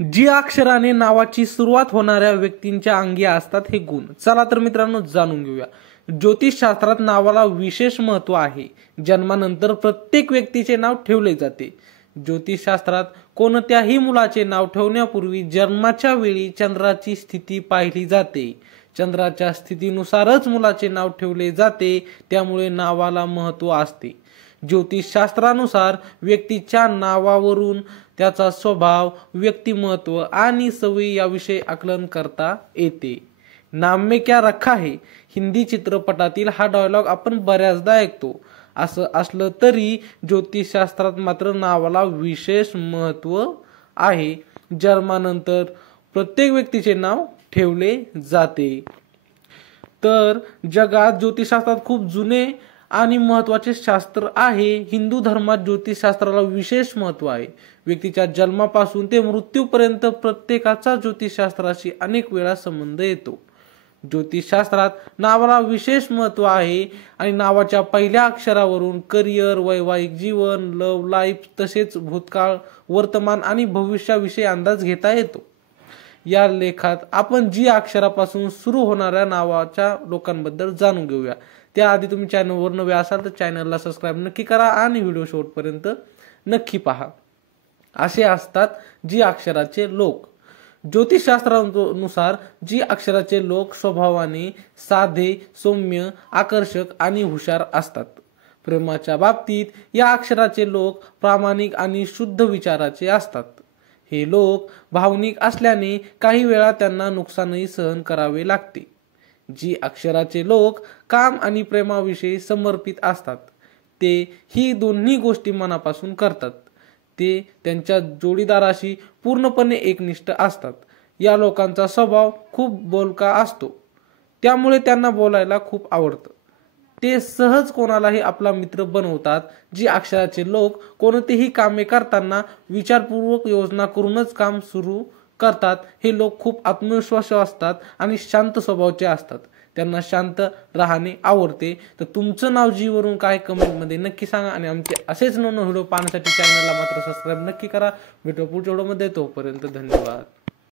जी अक्षराने नावाची सुरुवात होणाऱ्या व्यक्तींच्या अंगी असतात हे गुण. चला तर मित्रांनो जाणून घेऊया. ज्योतिषशास्त्रात नावाला विशेष महत्त्व आहे. जन्मानंतर प्रत्येक व्यक्तीचे नाव ठेवले जाते. ज्योतिषशास्त्रात कोणत्याही मुलाचे नाव ठेवण्यापूर्वी जन्माच्या वेळी चंद्राची स्थिती पाहिली जाते. चंद्राच्या स्थितीनुसारच मुलाचे नाव ठेवले जाते. त्यामुळे नावाला महत्त्व असते. ज्योतिषशास्त्रानुसार व्यक्तीच्या नावावरून त्याचा स्वभाव, व्यक्तिमत्व आणि सवयी याविषयी आकलन करता येते. नाम में क्या रखा है हिंदी चित्रपटातील हा डायलॉग आपण बऱ्याचदा ऐकतो. असं असलं तरी ज्योतिषशास्त्रात मात्र नावाला विशेष महत्त्व आहे. जन्मानंतर प्रत्येक व्यक्तीचे नाव ठेवले जाते. तर जगात ज्योतिषशास्त्रात खूप जुने आणि महत्त्वाचे शास्त्र आहे. हिंदू धर्मात ज्योतिषशास्त्राला विशेष महत्त्व आहे. व्यक्तीच्या जन्मापासून ते मृत्यूपर्यंत प्रत्येकाचा ज्योतिषशास्त्राशी अनेक वेळा संबंध येतो. ज्योतिषशास्त्रात नावाला विशेष महत्त्व आहे आणि नावाच्या पहिल्या अक्षरावरून करिअर, वैवाहिक जीवन, लव्ह लाईफ तसेच भूतकाळ, वर्तमान आणि भविष्याविषयी अंदाज घेता येतो. या लेखात आपण जी अक्षरापासून सुरू होणाऱ्या नावाच्या लोकांबद्दल जाणून घेऊया. त्याआधी तुम्ही चॅनलवर नवे असाल तर चॅनलला सबस्क्राईब नक्की करा आणि व्हिडिओ शेवटपर्यंत नक्की पहा. असे असतात जी अक्षराचे लोक. ज्योतिषशास्त्रानुसार जी अक्षराचे लोक स्वभावाने साधे, सौम्य, आकर्षक आणि हुशार असतात. प्रेमाच्या बाबतीत या अक्षराचे लोक प्रामाणिक आणि शुद्ध विचाराचे असतात. हे लोक भावनिक असल्याने काही वेळा त्यांना नुकसानही सहन करावे लागते. जी अक्षराचे लोक काम आणि प्रेमाविषयी समर्पित असतात. ते ही दोन्ही गोष्टी मनापासून करतात. ते त्यांच्या जोडीदाराशी पूर्णपणे एकनिष्ठ असतात. या लोकांचा स्वभाव खूप बोलका असतो. त्यामुळे त्यांना बोलायला खूप आवडतं. ते सहज कोणालाही आपला मित्र बनवतात. जी अक्षराचे लोक कोणतेही कामे करताना विचारपूर्वक योजना करूनच काम सुरू करतात. हे लोक खूप आत्मविश्वासू असतात आणि शांत स्वभावाचे असतात. त्यांना शांत राहणे आवडते. तर तुमचं नाव जी वरून काय कमेंटमध्ये नक्की सांगा आणि आमचे असेच नवीन व्हिडिओ पाहण्यासाठी चॅनलला मात्र सबस्क्राईब नक्की करा. भेटू पुढच्या व्हिडिओमध्ये. तोपर्यंत धन्यवाद.